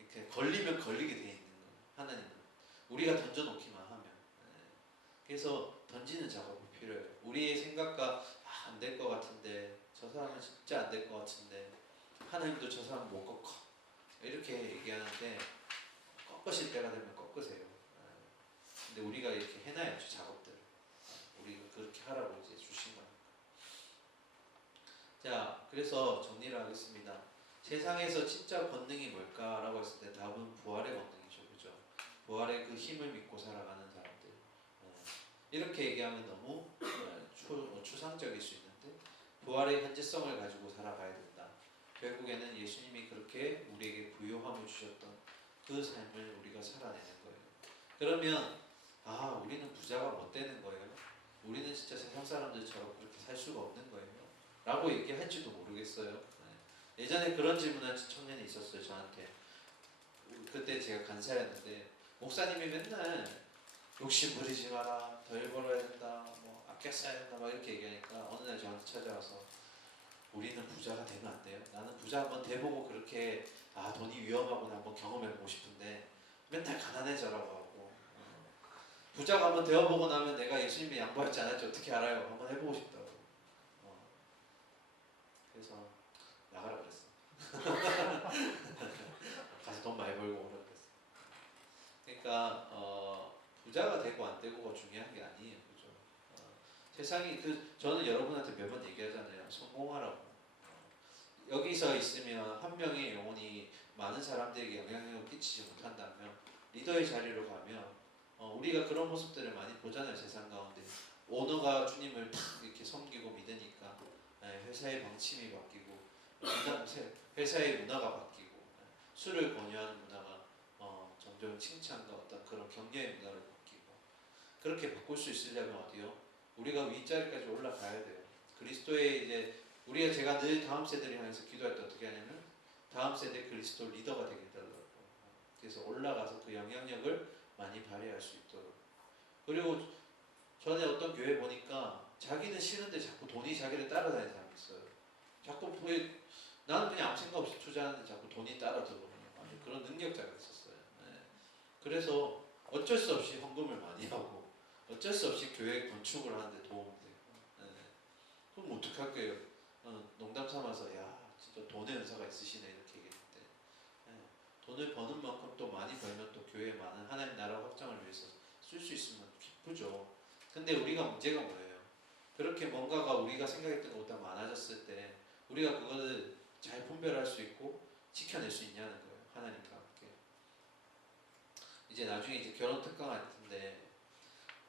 이렇게 걸리면 걸리게 돼 있는 거예요. 하나님은 우리가 던져놓기만 하면 그래서 던지는 작업이 필요해요. 우리의 생각과 안 될 것 같은데 저 사람은 진짜 안 될 것 같은데 하나님도 저 사람 못 꺾어 이렇게 얘기하는데 꺾으실 때가 되면 꺾으세요. 근데 우리가 이렇게 해놔야죠 작업들을. 우리가 그렇게 하라고 이제 주신 거예요. 자, 그래서 정리를 하겠습니다. 세상에서 진짜 권능이 뭘까라고 했을 때 답은 부활의 권능이죠, 그죠? 부활의 그 힘을 믿고 살아가는 사람들. 이렇게 얘기하면 너무 추상적일 수 있는데 부활의 현재성을 가지고 살아가야 된다. 결국에는 예수님이 그렇게 우리에게 부요함을 주셨던 그 삶을 우리가 살아내는 거예요. 그러면 우리는 부자가 못 되는 거예요. 우리는 진짜 세상 사람들처럼 그렇게 살 수가 없는 거예요. 라고 얘기할지도 모르겠어요. 예전에 그런 질문한 청년이 있었어요. 저한테. 그때 제가 간사였는데 목사님이 맨날 욕심 부리지 마라, 덜 벌어야 된다, 뭐 아껴 써야 된다 막 이렇게 얘기하니까 어느 날 저한테 찾아와서 우리는 부자가 되면 안 돼요. 나는 부자 한번 돼보고 그렇게 돈이 위험하구나 한번 경험해보고 싶은데 맨날 가난해져라고 하고 부자가 한번 되어보고 나면 내가 예수님이 양보할지 안 할지 어떻게 알아요? 한번 해보고 싶다고. 그래서 나가라 그랬어. 가서 돈 많이 벌고 오라 그랬어. 그러니까 부자가 되고 안 되고가 중요한 게 아니에요, 그죠? 세상이 저는 여러분한테 몇 번 얘기하잖아요. 성공하라고. 여기서 있으면 한 명의 영혼이 많은 사람들에게 영향력을 끼치지 못한다면 리더의 자리로 가면 우리가 그런 모습들을 많이 보잖아요. 세상 가운데 오너가 주님을 탁 이렇게 섬기고 믿으니까 회사의 방침이 바뀌고 회사의 문화가 바뀌고 술을 권유하는 문화가 점점 칭찬과 어떤 그런 격려의 문화로 바뀌고 그렇게 바꿀 수 있으려면 어디요? 우리가 윗자리까지 올라가야 돼요. 그리스도의 이제 우리가 제가 늘 다음 세대를 향해서 기도할 때 어떻게 하냐면 다음 세대 그리스도 리더가 되게 해달라고. 그래서 올라가서 그 영향력을 많이 발휘할 수 있도록. 그리고 전에 어떤 교회 보니까 자기는 싫은데 자꾸 돈이 자기를 따라다니는 사람이 있어요. 자꾸 나는 그냥 아무 생각 없이 투자하는데 자꾸 돈이 따라들어오는 아주 그런 능력자가 있었어요. 그래서 어쩔 수 없이 헌금을 많이 하고 어쩔 수 없이 교회 건축을 하는데 도움이 되고. 그럼 어떡할 거예요? 농담 삼아서 야 진짜 돈의 은사가 있으시네 이렇게 얘기했는데 돈을 버는 만큼 또 많이 벌면 또 교회에 많은 하나님 나라 확장을 위해서 쓸 수 있으면 기쁘죠. 근데 우리가 문제가 뭐예요? 그렇게 뭔가가 우리가 생각했던 것보다 많아졌을 때 우리가 그거를 잘 분별할 수 있고 지켜낼 수 있냐는 거예요. 하나님과 함께. 이제 나중에 이제 결혼 특강 할 텐데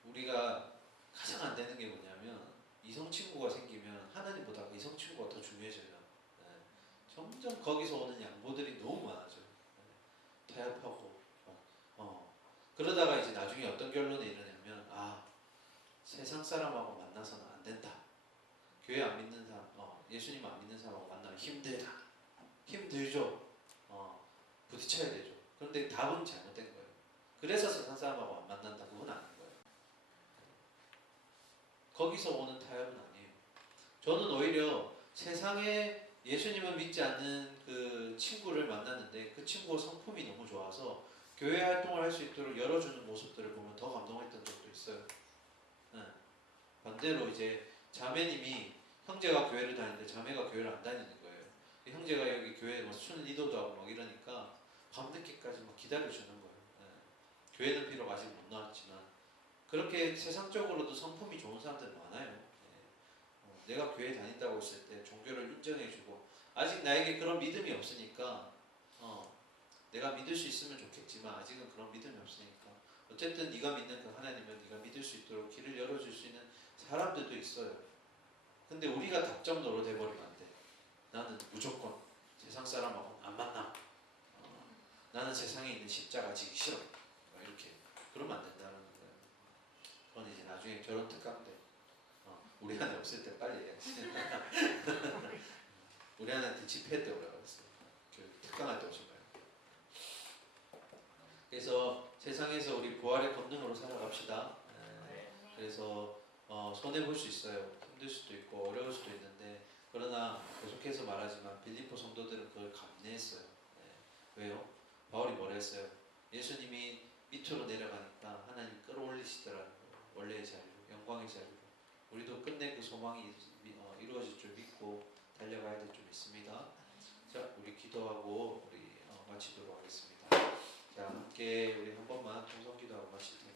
우리가 가장 안 되는 게 뭐냐면 이성 친구가 생기면 하나님보다 이성 친구가 더 중요해져요. 점점 거기서 오는 양보들이 너무 많아져요. 타협하고 그러다가 이제 나중에 어떤 결론에 이르냐면 세상 사람하고 만나서는 안 된다. 교회 안 믿는 사람, 예수님 안 믿는 사람하고 만나면 힘들다. 힘들죠. 부딪혀야 되죠. 그런데 답은 잘못된 거예요. 그래서 세상 사람하고 안 만난다. 그건 아닌 거예요. 거기서 오는 타협은 아니에요. 저는 오히려 세상에 예수님을 믿지 않는 그 친구를 만났는데 그 친구가 성품이 너무 좋아서 교회 활동을 할 수 있도록 열어주는 모습들을 보면 더 감동했던 적도 있어요. 반대로 이제 자매님이 형제가 교회를 다니는데 자매가 교회를 안 다니는 거예요. 형제가 여기 교회에 뭐 순 리더도 하고 막 이러니까 밤늦게까지 막 기다려주는 거예요. 교회는 비록 아직 못 나왔지만 그렇게 세상적으로도 성품이 좋은 사람들 많아요. 내가 교회 다닌다고 했을 때 종교를 인정해주고 아직 나에게 그런 믿음이 없으니까 내가 믿을 수 있으면 좋겠지만 아직은 그런 믿음이 없으니까 어쨌든 네가 믿는 그 하나님을 네가 믿을 수 있도록 길을 열어줄 수 있는 사람들도 있어요. 근데 우리가 답정너로 돼버리면 안 돼. 나는 무조건 세상 사람하고 안 만나. 나는 세상에 있는 십자가 지기 싫어. 이렇게 그러면 안 된다는 거예요. 그건 이제 나중에 결혼 특강 때 우리 아내 없을 때 빨리 해야지. 우리 아내한테 집회 때 오라고 했어요. 그 특강할 때 오신 거예요. 그래서 세상에서 우리 부활의 권능으로 살아갑시다. 그래서 손해 볼 수 있어요. 힘들 수도 있고 어려울 수도 있는데 그러나 계속해서 말하지만 빌립보 성도들은 그걸 감내했어요. 왜요? 바울이 뭐라 했어요? 예수님이 밑으로 내려가니까 하나님 끌어올리시더라는 거예요. 원래의 자리로, 영광의 자리로. 우리도 끝내 그 소망이 이루어질 줄 믿고 달려가야 될 줄 믿습니다. 자, 우리 기도하고 우리 마치도록 하겠습니다. 자, 함께 우리 한 번만 통성 기도하고 마치도록